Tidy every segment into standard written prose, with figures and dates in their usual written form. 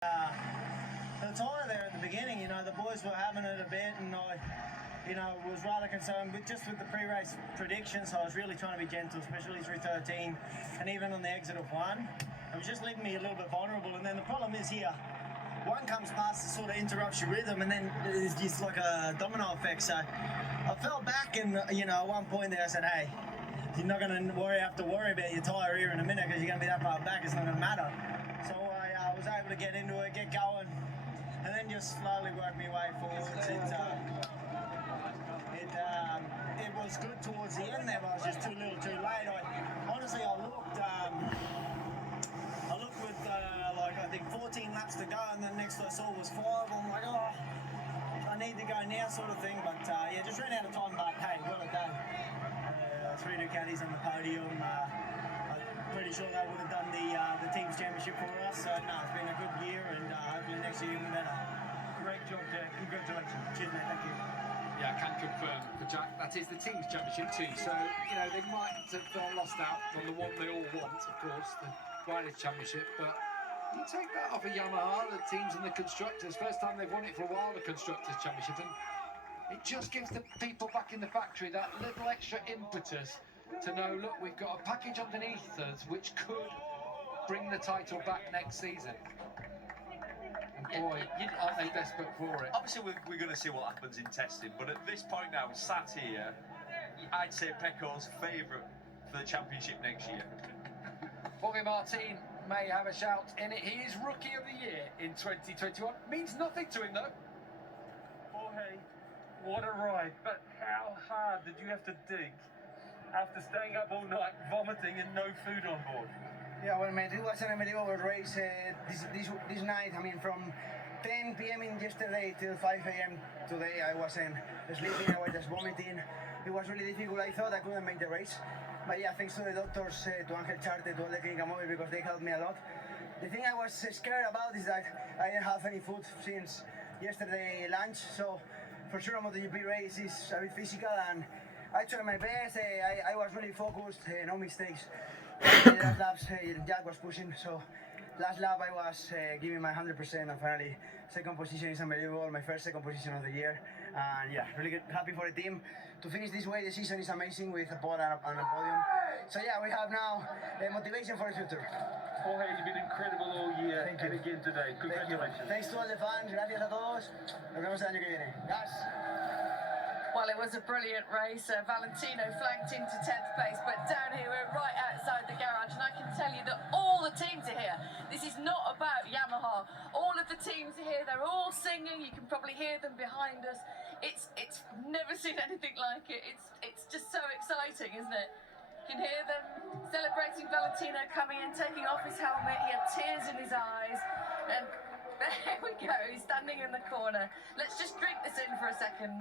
The tire there at the beginning, the boys were having it a bit, and I was rather concerned with the pre-race predictions. So I was really trying to be gentle, especially through 13, and even on the exit of 1. It was just leaving me a little bit vulnerable. And then the problem is here, 1 comes past, it sort of interrupts your rhythm, and then it's just like a domino effect. So I fell back, and at one point there I said, hey, you're not going to have to worry about your tyre here in a minute because you're going to be that far back. It's not going to matter. So I was able to get into it, get going, and then just slowly work my way forwards. It was good towards the end there, but I was just too little too late. Honestly, I looked with I think 14 laps to go, and the next I saw was 5. I'm like, oh, I need to go now, sort of thing. But just ran out of time. But hey, well done. 3 Ducatis on the podium. I'm pretty sure they would have done the team's championship for us. So no, it's been a good year, and hopefully next year we'll be better. Great job, Jack. Congratulations. Cheers, mate. Thank you. Yeah, I can confirm for Jack that is the team's championship too. So they might have lost out on the one they all want, of course, the Riders' Championship, but you take that off of Yamaha, the teams and the constructors. First time they've won it for a while, the Constructors' Championship, and it just gives the people back in the factory that little extra impetus to know, look, we've got a package underneath us which could bring the title back next season. And boy, aren't they desperate for it? Obviously, we're going to see what happens in testing, but at this point now, sat here, I'd say Pecco's favourite for the championship next year. Jorge Martin may have a shout in it. He is Rookie of the Year in 2021. Means nothing to him, though. Jorge, what a ride, but how hard did you have to dig after staying up all night, vomiting and no food on board? Yeah, well, mate, it was an unbelievable race this night. I mean, from 10 p.m. in yesterday till 5 a.m. today, I wasn't sleeping, I was just vomiting. It was really difficult. I thought I couldn't make the race. But yeah, thanks to the doctors, to Angel Charte, to all the clinical mobile, because they helped me a lot. The thing I was scared about is that I didn't have any food since yesterday lunch, so for sure a MotoGP race is a bit physical, and I tried my best. I was really focused, no mistakes. Last laps, Jack was pushing, so last lap I was giving my 100%, and finally second position is unbelievable, my first second position of the year, and yeah, really good, happy for the team. To finish this way, the season is amazing with a pole and a podium. So yeah, we have now motivation for the future. Jorge, you've been incredible all year. Thank you. And again today. Congratulations. Thanks to all the fans, gracias a todos. Nos vemos el año que viene. Yes. Well, it was a brilliant race. Valentino flanked into 10th place, but down here we're right outside the garage, and I can tell you that all the teams are here. This is not about Yamaha. All of the teams are here. They're all singing. You can probably hear them behind us. It's never seen anything like it. It's just so exciting, isn't it? You can hear them celebrating Valentino coming in, taking off his helmet. He had tears in his eyes, and there we go. He's standing in the corner. Let's just drink this in for a second.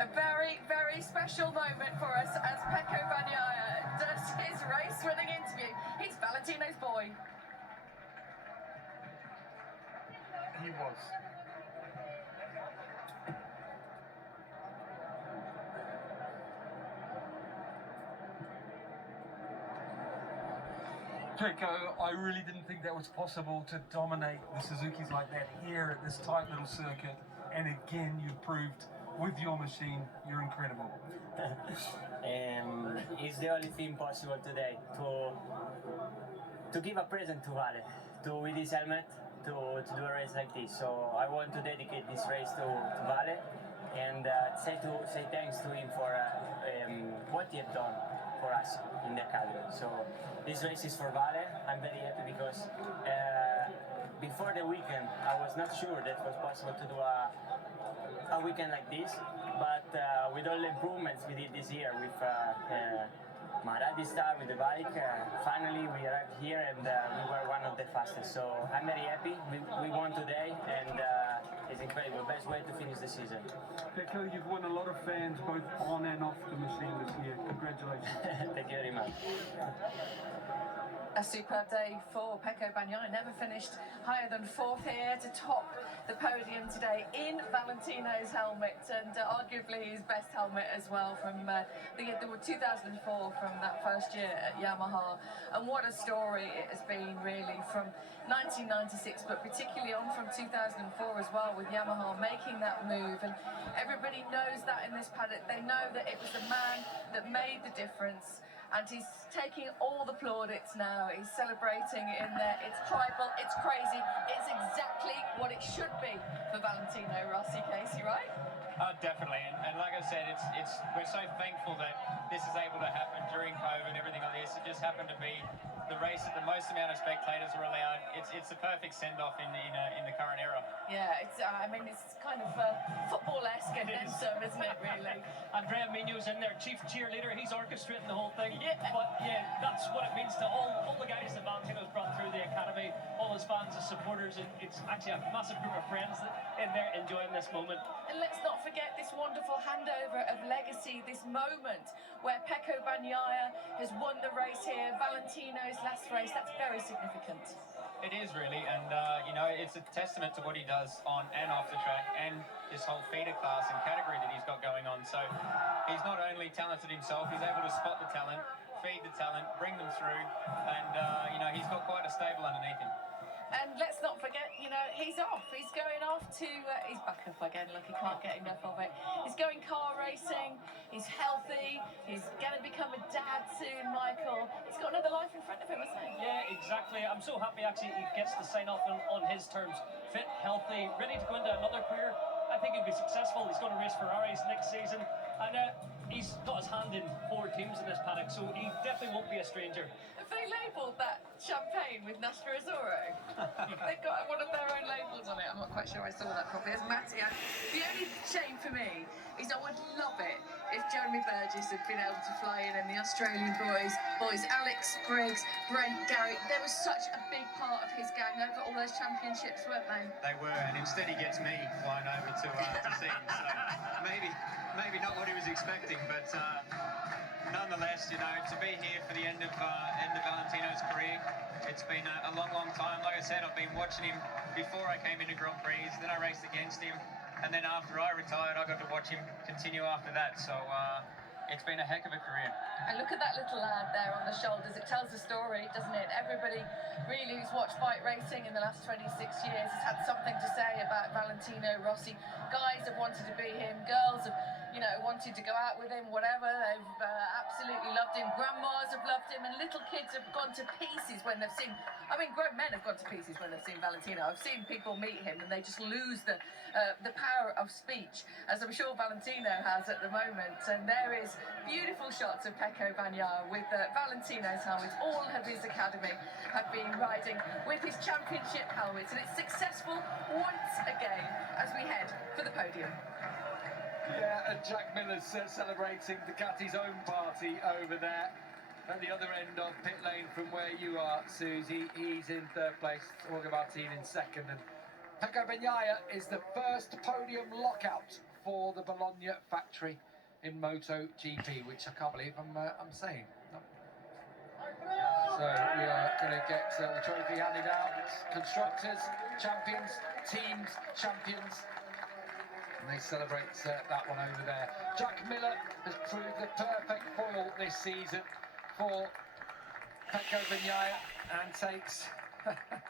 A very, very special moment for us as Pecco Bagnaia does his race running interview. He's Valentino's boy. He was. Pecco, I really didn't think that was possible to dominate the Suzukis like that here at this tight little circuit. And again, you proved with your machine, you're incredible. It's the only thing possible today to give a present to Vale, with this helmet, to do a race like this. So I want to dedicate this race to Vale, and say thanks to him for what he has done for us in the academy. So this race is for Vale. I'm very happy because before the weekend I was not sure that it was possible to do a weekend like this, but with all the improvements we did this year with Maradi start with the bike, finally we arrived here, and we were one of the fastest. So I'm very happy. We won today, and it's incredible. Best way to finish the season. Pecco, you've won a lot of fans both on and off the machine this year. Congratulations. Thank you very much. A superb day for Pecco Bagnaia. Never finished higher than fourth here to top the podium today in Valentino's helmet, and arguably his best helmet as well from the 2004, from that first year at Yamaha. And what a story it has been, really, from 1996, but particularly on from 2004 as well, with Yamaha making that move. And everybody knows that in this paddock. They know that it was the man that made the difference. And he's taking all the plaudits now. He's celebrating in there. It's tribal, it's crazy. It's exactly what it should be for Valentino Rossi, Casey, right? Definitely, and like I said, it's we're so thankful that this is able to happen during COVID and everything like this. It just happened to be the race that the most amount of spectators were allowed. It's the perfect send-off in the current era. Yeah, it's I mean, it's kind of football-esque and then some, isn't it, really? Andrea Migno's in there, chief cheerleader. He's orchestrating the whole thing. Yeah. But yeah, that's what it means to all the guys that Valentino's brought through the academy, all his fans, his supporters, and it's actually a massive group of friends in there enjoying this moment. And let's not forget this wonderful handover of legacy, this moment where Pecco Bagnaia has won the race here, Valentino's last race. That's very significant. It is really, and it's a testament to what he does on and off the track, and this whole feeder class and category that he's got going on. So he's not only talented himself, he's able to spot the talent, feed the talent, bring them through, and he's got quite a stable underneath him. And let's not forget, he's off. He's going off to, he's back up again, look, he can't get enough of it. He's going car racing, he's healthy, he's going to become a dad soon, Michael. He's got another life in front of him, hasn't he? Yeah, exactly. I'm so happy, actually, he gets to sign off on his terms. Fit, healthy, ready to go into another career. I think he'll be successful. He's going to race Ferraris next season. And he's got his hand in 4 teams in this paddock, so he definitely won't be a stranger. Have they labelled that champagne with Nostra Azzurro? They've got one of their own labels on it. I'm not quite sure I saw that properly. As Matty, the only shame for me is I would love it if Jeremy Burgess had been able to fly in and the Australian boys, Alex, Briggs, Brent, Gary, there was such a big part of his gang over all those championships, weren't they? They were, and instead he gets me flying over to see him. So maybe not what he was expecting, but nonetheless, to be here for the end of Valentino's career, it's been a long time. Like I said, I've been watching him before I came into Grand Prix, then I raced against him, and then after I retired, I got to watch him continue after that. So it's been a heck of a career. And look at that little lad there on the shoulders. It tells a story, doesn't it? Everybody really who's watched bike racing in the last 26 years has had something to say about Valentino Rossi. Guys have wanted to be him, girls have wanted to go out with him, whatever. They've absolutely loved him. Grandmas have loved him, and little kids have gone to pieces when they've seen, grown men have gone to pieces when they've seen Valentino. I've seen people meet him and they just lose the power of speech, as I'm sure Valentino has at the moment. And there is beautiful shots of Pecco Bagnaia with Valentino's helmet. All of his academy have been riding with his championship helmets, and it's successful once again as we head for the podium. Yeah, and Jack Miller's celebrating Ducati's own party over there at the other end of pit lane from where you are, Susie. He's in 3rd place, Jorge Martin in 2nd, and Pecco Bagnaia is the first podium lockout for the Bologna factory in MotoGP, which I can't believe I'm saying. No. So we are going to get the trophy handed out. Constructors, champions, teams, champions. And they celebrate that one over there. Jack Miller has proved the perfect foil this season for Pecco Bagnaia and takes